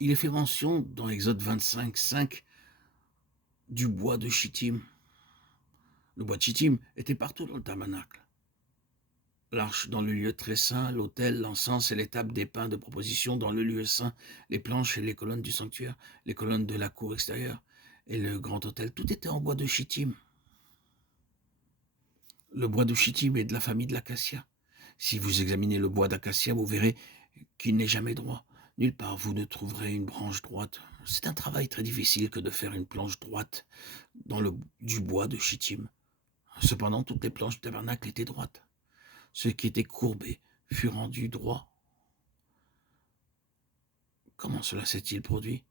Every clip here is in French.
il est fait mention dans Exode 25, 5 du bois de Chittim. Le bois de Chittim était partout dans le tabernacle. L'arche dans le lieu très saint, l'autel, l'encens et les tables des pains de proposition dans le lieu saint, les planches et les colonnes du sanctuaire, les colonnes de la cour extérieure et le grand autel, tout était en bois de Chittim. Le bois de Chittim est de la famille de l'acacia. Si vous examinez le bois d'acacia, vous verrez qu'il n'est jamais droit. Nulle part vous ne trouverez une branche droite. C'est un travail très difficile que de faire une planche droite du bois de Chittim. Cependant, toutes les planches du tabernacle étaient droites. Ce qui était courbé fut rendu droit. Comment cela s'est-il produit?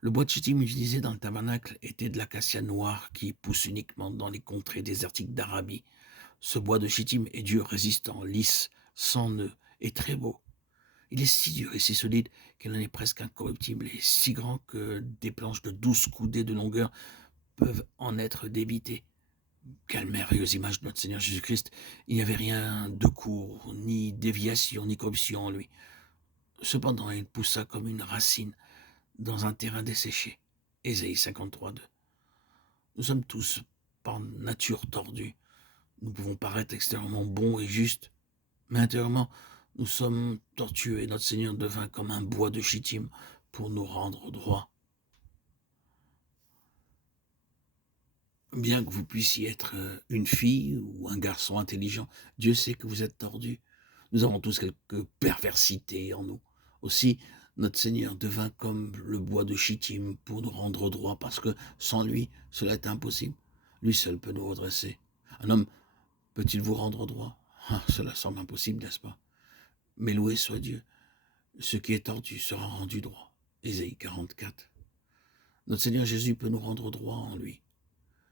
Le bois de Chittim utilisé dans le tabernacle était de l'acacia noire qui pousse uniquement dans les contrées désertiques d'Arabie. Ce bois de Chittim est dur, résistant, lisse, sans nœuds et très beau. Il est si dur et si solide qu'il en est presque incorruptible et si grand que des planches de 12 coudées de longueur peuvent en être débitées. Quelle merveilleuse image de notre Seigneur Jésus-Christ. Il n'y avait rien de court, ni déviation, ni corruption en lui. Cependant, il poussa comme une racine dans un terrain desséché. Ésaïe 53, 2. Nous sommes tous par nature tordus. Nous pouvons paraître extérieurement bons et justes, mais intérieurement, nous sommes tortueux et notre Seigneur devint comme un bois de Chittim pour nous rendre droits. Bien que vous puissiez être une fille ou un garçon intelligent, Dieu sait que vous êtes tordu. Nous avons tous quelques perversités en nous. Aussi, notre Seigneur devint comme le bois de Chittim pour nous rendre droits, parce que sans lui, cela est impossible. Lui seul peut nous redresser. Un homme peut-il vous rendre droit? Cela semble impossible, n'est-ce pas? Mais loué soit Dieu, ce qui est tordu sera rendu droit. Ésaïe 44. Notre Seigneur Jésus peut nous rendre droit en lui.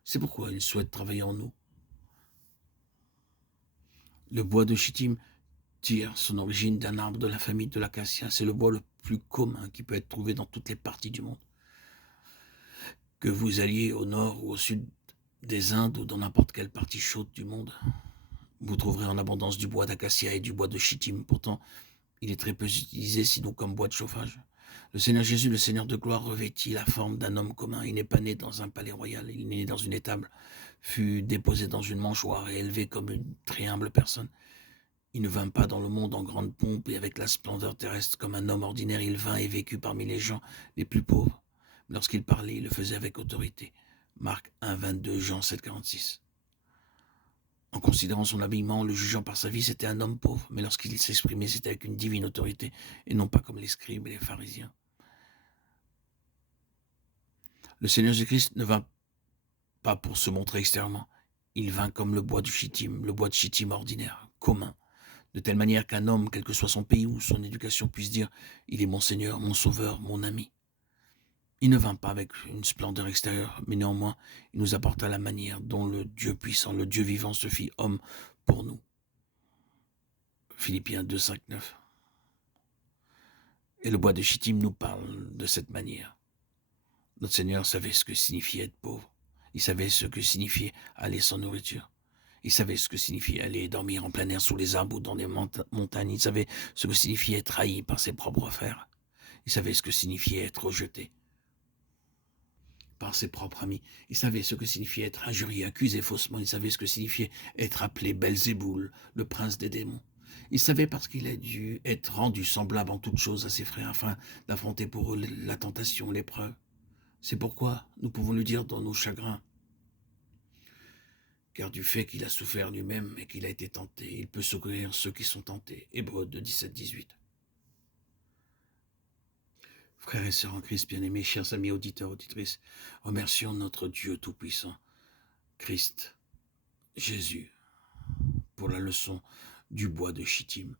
C'est pourquoi il souhaite travailler en nous. Le bois de Chittim tire son origine d'un arbre de la famille de l'acacia. C'est le bois le plus commun qui peut être trouvé dans toutes les parties du monde. Que vous alliez au nord ou au sud des Indes ou dans n'importe quelle partie chaude du monde, vous trouverez en abondance du bois d'acacia et du bois de Chittim. Pourtant, il est très peu utilisé, sinon comme bois de chauffage. Le Seigneur Jésus, le Seigneur de gloire, revêtit la forme d'un homme commun. Il n'est pas né dans un palais royal, il est né dans une étable, fut déposé dans une mangeoire et élevé comme une très humble personne. Il ne vint pas dans le monde en grande pompe et avec la splendeur terrestre comme un homme ordinaire. Il vint et vécut parmi les gens les plus pauvres. Lorsqu'il parlait, il le faisait avec autorité. Marc 1, 22, Jean 7, 46. En considérant son habillement, en le jugeant par sa vie, c'était un homme pauvre, mais lorsqu'il s'exprimait, c'était avec une divine autorité, et non pas comme les scribes et les pharisiens. Le Seigneur Jésus-Christ ne vint pas pour se montrer extérieurement, il vint comme le bois de Chittim ordinaire, commun, de telle manière qu'un homme, quel que soit son pays ou son éducation, puisse dire « Il est mon Seigneur, mon Sauveur, mon ami ». Il ne vint pas avec une splendeur extérieure, mais néanmoins, il nous apporta la manière dont le Dieu puissant, le Dieu vivant se fit homme pour nous. Philippiens 2, 5, 9. Et le bois de Chittim nous parle de cette manière. Notre Seigneur savait ce que signifiait être pauvre. Il savait ce que signifiait aller sans nourriture. Il savait ce que signifiait aller dormir en plein air sous les arbres ou dans les montagnes. Il savait ce que signifiait être haï par ses propres frères. Il savait ce que signifiait être rejeté par ses propres amis. Il savait ce que signifiait être injurié, accusé faussement. Il savait ce que signifiait être appelé Belzéboul, le prince des démons. Il savait parce qu'il a dû être rendu semblable en toutes choses à ses frères afin d'affronter pour eux la tentation, l'épreuve. C'est pourquoi nous pouvons lui dire dans nos chagrins, car du fait qu'il a souffert lui-même et qu'il a été tenté, il peut secourir ceux qui sont tentés. Hébreux 2, 17, 18. Frères et sœurs en Christ bien-aimés, chers amis auditeurs, auditrices, remercions notre Dieu Tout-Puissant, Christ, Jésus, pour la leçon du bois de Chittim.